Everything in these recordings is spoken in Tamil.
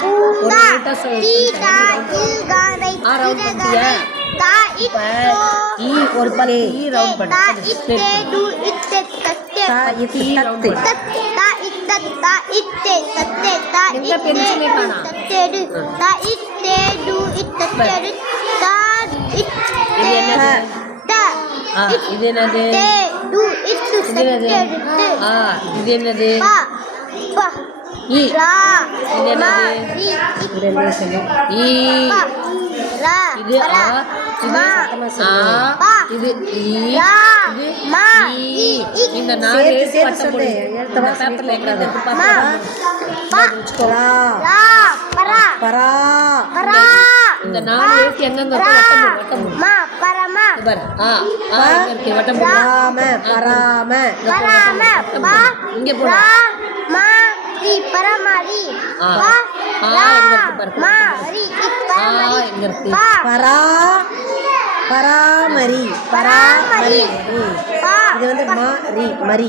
பூங்கா தீட்டா இல்காரை திரகரை தா இத்தோ ஒரு பல்லு ஈ ரவுண்ட் பண்ணு தா இத்தே டு இத்தே தத்தே தா இது தத்து தா இத்தே தா இத்தே தத்தே தா எங்க பென்சிலே காணா தத்தேடு தா இத்தே டு இத்தத்தேடு தா இது என்னது தா இது என்னது தே டு இத்து இது என்னது தத்தேடு இது என்னது பா பா ஈ லா இது என்னது ரி இது என்ன சொல்லு ஈ பா லா இது பரா மா பா இது ஈ லா இது மா ஈ இந்த நாலு எழுத்து பட்டம் போடு இந்த பேப்பர்ல எங்க இருக்கு மா பாத்தா பா வெச்சுக்கோடா லா பரா பரா பரா இந்த நாலு எழுத்து எங்க இருக்கு வட்டம் போடு மா பரமா பாரு எங்க இருக்கு வட்டம் போடு ராம பராம பராம பா இங்க போடு ரா மா ரி பரமாரி பா லா மா ரி பரமாரி எங்க இருக்கு பா பரா பராமரி பராமரி பா இது வந்து மா ரி மரி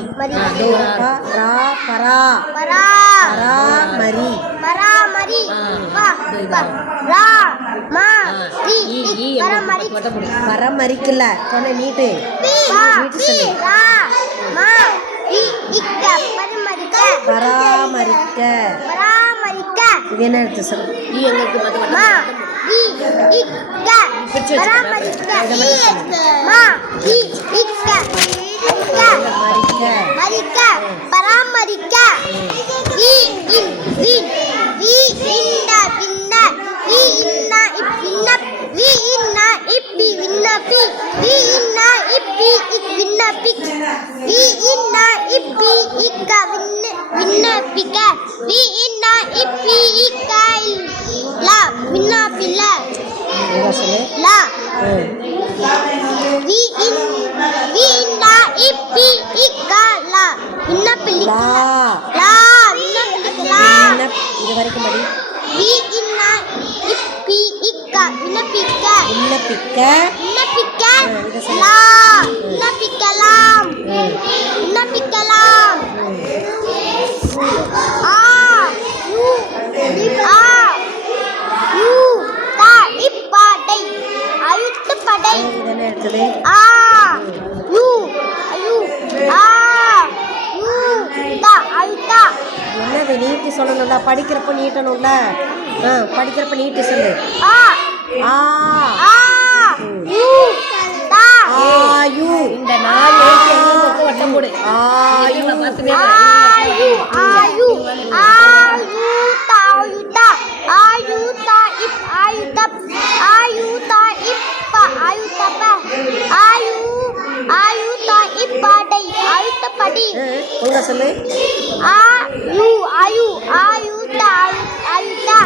பா ரா பரா பரா பராமரி பராமரி பா பா ரா மா ரி பரமரி பராமரிக்கல சொன்ன நீட்டு பா நீட்டு சொல்லு ரா மா ரி இக்க பரமரிக்க பராமரிக்க பராமரிக்க இது என்ன எடுத்து சொல்லு ஈ எங்க இருக்கு மா ரி இக்க பராமரிக்க மா ரி இக்க மரிக்க பராமரிக்க வி இன் வின் வி இன்ன பின்ன வி இன்ன இப்பின்ன வி இன்ன இப்பி விண்ணப்பி வி இன்ன இப்பி விண்ணப்பி வி இன்ன இப்பி இக்க விண்ணப்பிக்க வி இன்ன இப்பி இக்க லா விண்ணப்பில்ல லா வி இன்ன இப்பி இக்க லா விண்ணப்பில்ல லா விண்ணப்பில்ல இது வரைக்கும் படி வி இன்ன இப்பி இக்க விண்ணப்பிக்க விண்ணப்பிக்க விண்ணப்பிக்க லா விண்ணப்பிக்கலாம் விண்ணப்பிக்கலாம் ஆ யூ தா இப்பாடை அழுத்தப்படை இதென்ன எடுத்தது ஆ யூ அயு ஆ யூ தா அழுத்தா என்னது நீட்டி சொல்லணும்ல படிக்கிறப்ப நீட்டணும்ல படிக்கிறப்ப நீட்டு சொல்லு ஆ ஆ ஆ யூ தா ஆயு இந்த நாலு எழுத்து எங்க இருக்கு வட்டம் போடு ஆயு ஆயு ஆயு ஆயு தா ஆயுதா ஆயுதா இப் ஆயுதப் ஆயுதா இப்ப ஆயுதப்ப ஆயு ஆயுதா இப்பாடை ஆயுதப்படி உங்க சொல்லு ஆயு ஆயு ஆயுதா ஆயுதா